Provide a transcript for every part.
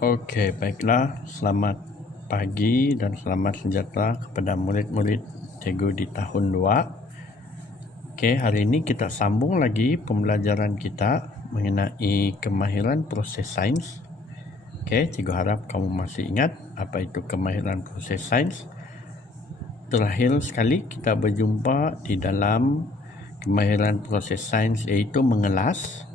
Okey, baiklah. Selamat pagi dan selamat sejahtera kepada murid-murid cikgu di tahun 2. Okey, hari ini kita sambung lagi pembelajaran kita mengenai kemahiran proses sains. Okey, cikgu harap kamu masih ingat apa itu kemahiran proses sains. Terakhir sekali kita berjumpa di dalam kemahiran proses sains iaitu mengelas.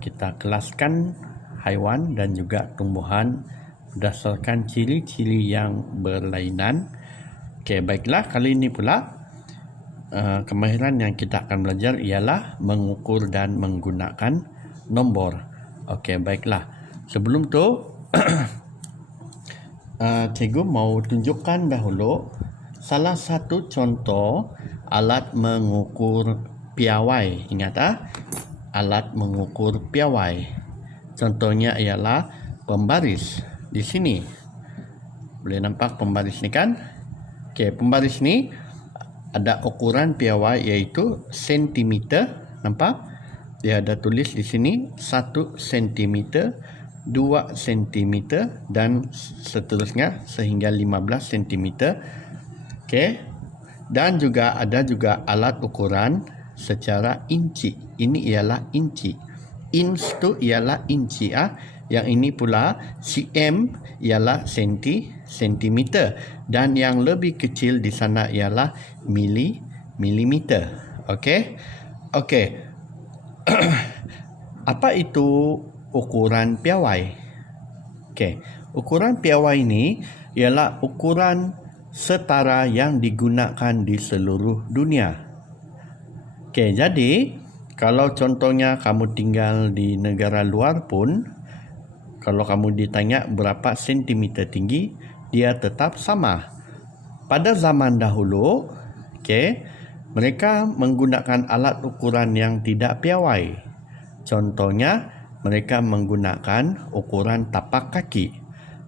Kita kelaskan haiwan dan juga tumbuhan berdasarkan ciri-ciri yang berlainan. Okey, baiklah, kali ini pula kemahiran yang kita akan belajar ialah mengukur dan menggunakan nombor. Okey, baiklah. Sebelum tu cikgu mau tunjukkan dahulu salah satu contoh alat mengukur piawai. Ingat alat mengukur piawai. Contohnya ialah pembaris. Di sini boleh nampak pembaris ni kan? Okey, pembaris ni ada ukuran piawai iaitu sentimeter. Nampak? Dia ada tulis di sini 1 sentimeter, 2 sentimeter dan seterusnya sehingga 15 sentimeter. Okey. Dan juga ada alat ukuran secara inci. Ini ialah inci. Inch tu ialah inci. Yang ini pula cm ialah sentimeter. Dan yang lebih kecil di sana ialah milimeter. Okey. Okey. Apa itu ukuran piawai? Okey. Ukuran piawai ini ialah ukuran setara yang digunakan di seluruh dunia. Okey, jadi kalau contohnya kamu tinggal di negara luar pun, kalau kamu ditanya berapa sentimeter tinggi, dia tetap sama. Pada zaman dahulu, okey, mereka menggunakan alat ukuran yang tidak piawai. Contohnya, mereka menggunakan ukuran tapak kaki.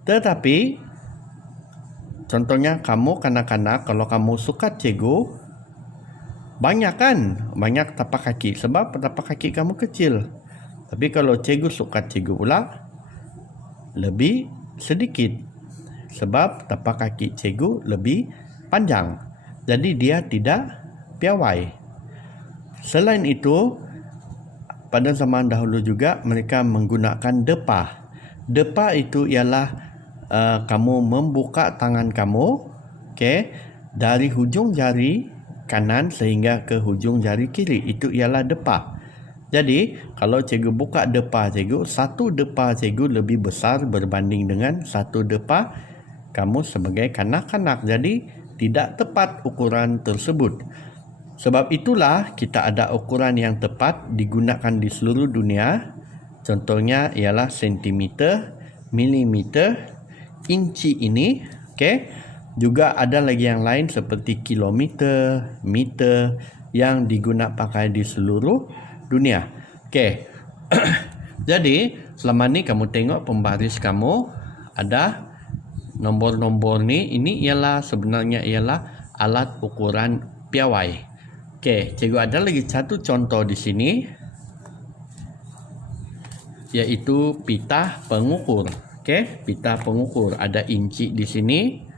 Tetapi, contohnya kamu kanak-kanak, kalau kamu suka cikgu, banyak tapak kaki sebab tapak kaki kamu kecil. Tapi kalau cikgu suka cikgu pula lebih sedikit sebab tapak kaki cikgu lebih panjang. Jadi dia tidak piawai. Selain itu, pada zaman dahulu juga mereka menggunakan depah. Depah itu ialah kamu membuka tangan kamu, okey, dari hujung jari kanan sehingga ke hujung jari kiri. Itu ialah depah. Jadi, kalau cikgu buka depah cikgu, satu depah cikgu lebih besar berbanding dengan satu depah kamu sebagai kanak-kanak. Jadi, tidak tepat ukuran tersebut. Sebab itulah kita ada ukuran yang tepat digunakan di seluruh dunia. Contohnya ialah sentimeter, milimeter, inci ini, okey. Juga ada lagi yang lain seperti kilometer, meter yang digunakan pakai di seluruh dunia. Okey. Jadi, selama ni kamu tengok pembaris kamu ada nombor-nombor ni. Ini sebenarnya ialah alat ukuran piawai. Okey, cikgu ada lagi satu contoh di sini iaitu pita pengukur. Okey, pita pengukur ada inci di sini.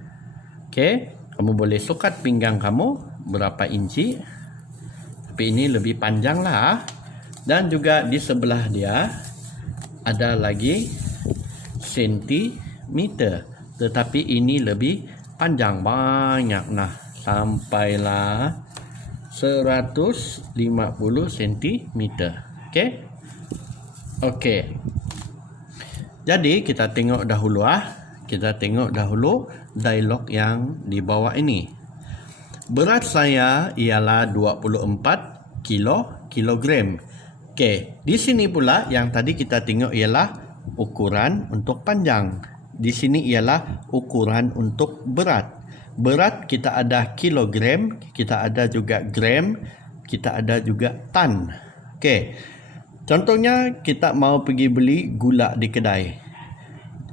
Okey, kamu boleh sukat pinggang kamu berapa inci. Tapi ini lebih panjang lah. Dan juga di sebelah dia ada lagi sentimeter. Tetapi ini lebih panjang banyak nah. Sampailah 150 sentimeter. Okey. Okey. Jadi kita tengok dahulu Kita tengok dahulu dialog yang di bawah ini. Berat saya ialah 24 kilogram. Okey, di sini pula yang tadi kita tengok ialah ukuran untuk panjang. Di sini ialah ukuran untuk berat. Berat kita ada kilogram, kita ada juga gram, kita ada juga tan. Okey. Contohnya kita mau pergi beli gula di kedai.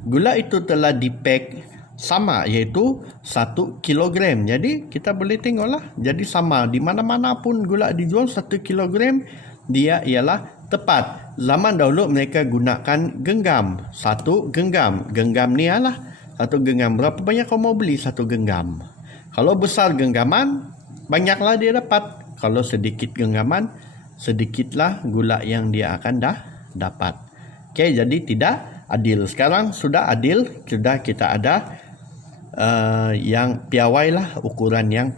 Gula itu telah dipak sama iaitu 1 kilogram. Jadi kita boleh tengoklah. Jadi sama di mana-mana pun gula dijual 1 kilogram dia ialah tepat. zaman dahulu mereka gunakan genggam. Satu genggam. Genggam ni adalah satu genggam. Berapa banyak kau mau beli satu genggam? Kalau besar genggaman, banyaklah dia dapat. Kalau sedikit genggaman, sedikitlah gula yang dia akan dapat. Okey, jadi tidak adil. Sekarang sudah adil. Sudah kita ada yang piawai lah. Ukuran yang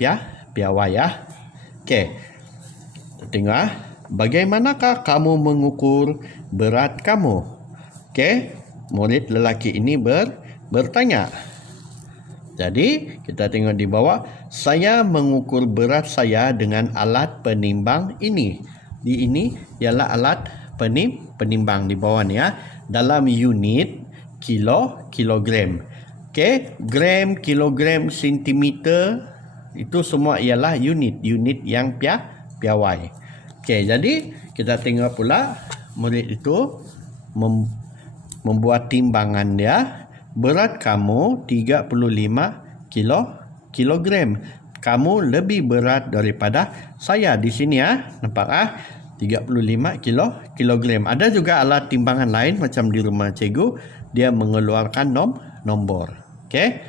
piawai ya. Okey. Tengok. Bagaimanakah kamu mengukur berat kamu? Okey. Murid lelaki ini bertanya. Jadi, kita tengok di bawah. Saya mengukur berat saya dengan alat penimbang ini. Di ini ialah alat penimbang di bawah ni ya. Dalam unit kilogram. Okey, gram, kilogram, sentimeter itu semua ialah unit yang piawai. Okey, jadi kita tengok pula murid itu membuat timbangan dia. Berat kamu 35 kilogram. Kamu lebih berat daripada saya di sini ya. Nampak 35 kilogram. Ada juga alat timbangan lain macam di rumah cikgu, dia mengeluarkan nombor. Okey.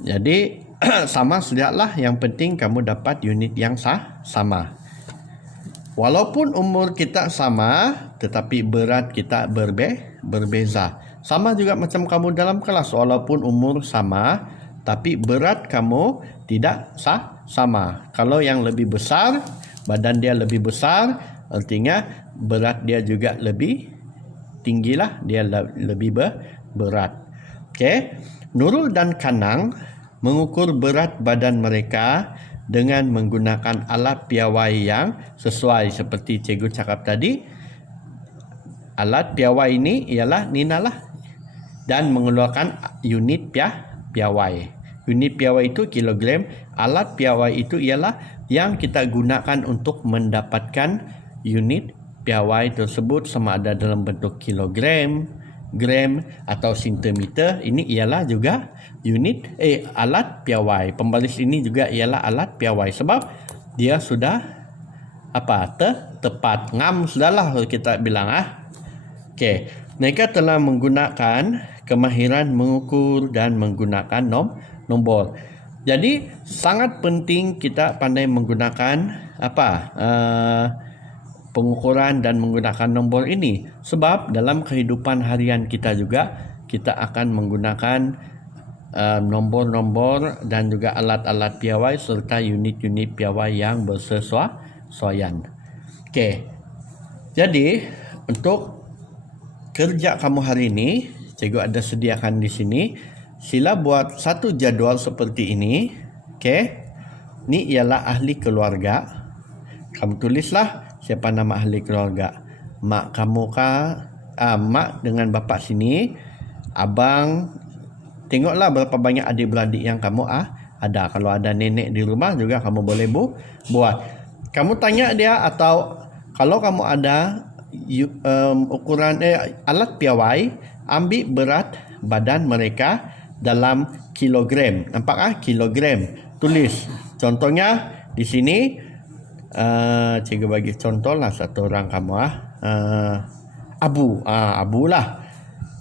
Jadi sama sedialah, yang penting kamu dapat unit yang sama. Walaupun umur kita sama, tetapi berat kita berbeza. Sama juga macam kamu dalam kelas, walaupun umur sama, tapi berat kamu tidak sama. Kalau yang lebih besar, badan dia lebih besar, artinya berat dia juga lebih tinggilah, dia lebih berat. Okey. Nurul dan Kanang mengukur berat badan mereka dengan menggunakan alat piawai yang sesuai seperti cikgu cakap tadi. Alat piawai ini ialah ninalah dan mengeluarkan unit piawai. Unit piawai itu kilogram. Alat piawai itu ialah yang kita gunakan untuk mendapatkan unit piawai tersebut, sama ada dalam bentuk kilogram, gram atau sentimeter. Ini ialah juga unit alat piawai. Pembaris ini juga ialah alat piawai sebab dia sudah tepat. Ngam sudahlah kita bilang Okey, mereka telah menggunakan kemahiran mengukur dan menggunakan nombor. Jadi sangat penting kita pandai menggunakan pengukuran dan menggunakan nombor ini, sebab dalam kehidupan harian kita juga kita akan menggunakan nombor-nombor dan juga alat-alat piawai serta unit-unit piawai yang bersesuaian. Okey. Jadi untuk kerja kamu hari ini, cikgu ada sediakan di sini. Sila buat satu jadual seperti ini. Okey. Ini ialah ahli keluarga. Kamu tulislah siapa nama ahli keluarga. Mak kamu mak dengan bapa sini. Abang, tengoklah berapa banyak adik-beradik yang kamu ada. Kalau ada nenek di rumah juga kamu boleh buat. Kamu tanya dia, atau kalau kamu ada ukuran alat piawai, ambil berat badan mereka dalam kilogram. Nampak kilogram. Tulis. Contohnya di sini cikgu bagi contoh lah satu orang kamu Abu. Abu lah.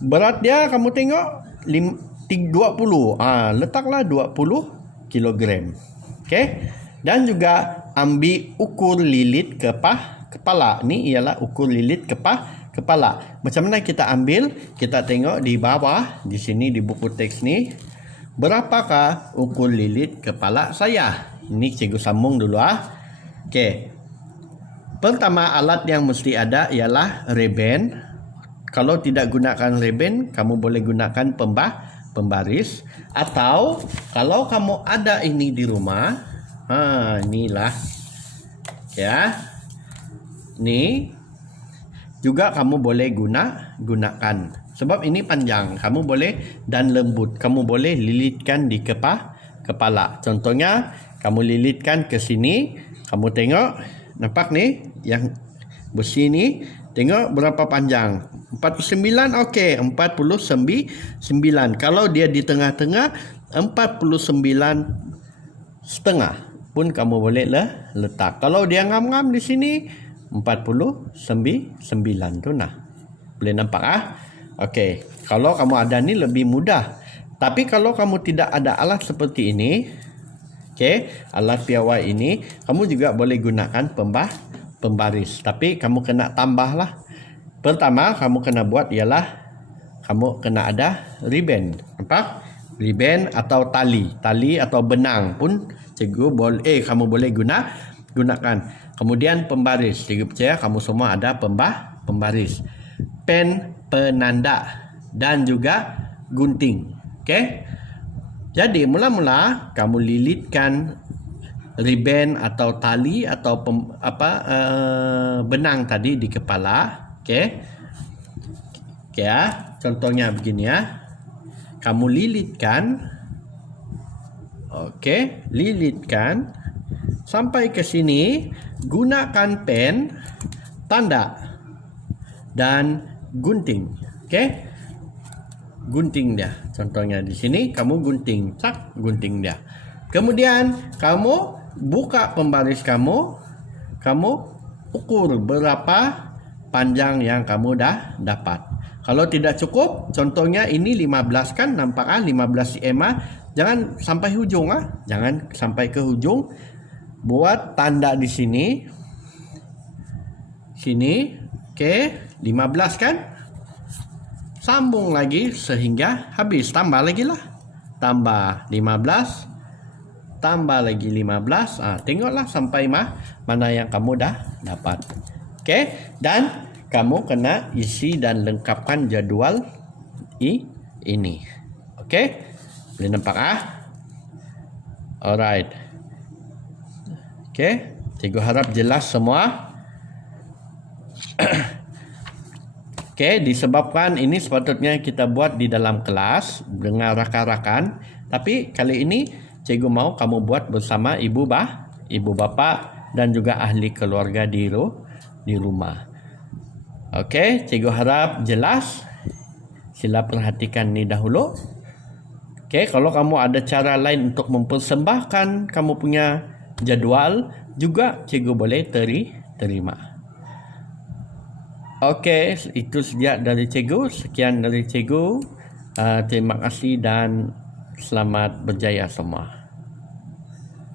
Berat dia kamu tengok 20. Letaklah 20 kilogram. Okey. Dan juga ambil ukur lilit kepala. Ni ialah ukur lilit kepala. Macam mana kita ambil? Kita tengok di bawah, di sini di buku teks ni. Berapakah ukur lilit kepala saya? Ini cikgu sambung dulu Okey. Pertama, alat yang mesti ada ialah reben. Kalau tidak gunakan reben, kamu boleh gunakan pembaris. Atau kalau kamu ada ini di rumah, inilah ya. Ni juga kamu boleh gunakan. Sebab ini panjang, kamu boleh, dan lembut. Kamu boleh lilitkan di kepala. Contohnya, kamu lilitkan ke sini. Kamu tengok, nampak ni yang besi ni, tengok berapa panjang. 49, okey, 49. Kalau dia di tengah-tengah, 49,5 pun kamu boleh letak. Kalau dia ngam-ngam di sini, 49 tu nah. Boleh nampak ah? Okey, kalau kamu ada ni lebih mudah. Tapi kalau kamu tidak ada alat seperti ini, okey, alat piawai ini, kamu juga boleh gunakan pembaris. Tapi kamu kena tambahlah. Pertama kamu kena buat ialah kamu kena ada ribbon. Nampak? Ribbon atau tali atau benang pun cikgu boleh kamu boleh gunakan. Kemudian pembaris. Cikgu percaya kamu semua ada pembaris. Pen penanda dan juga gunting. Okey? Jadi mula-mula kamu lilitkan ribbon atau tali atau benang tadi di kepala. Okey? Okey ya. Contohnya begini ya. Kamu lilitkan. Okey, lilitkan sampai ke sini. Gunakan pen, tanda dan gunting. Okey? Gunting dia. Contohnya di sini kamu gunting, gunting dia. Kemudian kamu buka pembaris kamu ukur berapa panjang yang kamu dah dapat. Kalau tidak cukup, contohnya ini 15 kan, nampak 15 cm. Jangan sampai hujung jangan sampai ke hujung. Buat tanda di sini. Sini, okey, 15 kan? Sambung lagi sehingga habis. Tambah lagi lah. Tambah 15. Tambah lagi 15. Tengoklah sampai mana yang kamu dah dapat. Okey. Dan kamu kena isi dan lengkapkan jadual ini. Okey. Boleh nampak Alright. Okey. Cikgu harap jelas semua. Okey, disebabkan ini sepatutnya kita buat di dalam kelas dengan rakan-rakan, tapi kali ini cikgu mau kamu buat bersama ibu bapa dan juga ahli keluarga di rumah. Okey, cikgu harap jelas. Sila perhatikan ni dahulu. Okey, kalau kamu ada cara lain untuk mempersembahkan kamu punya jadual, juga cikgu boleh terima. Okey, itu saja dari cikgu. Sekian dari cikgu. Terima kasih dan selamat berjaya semua.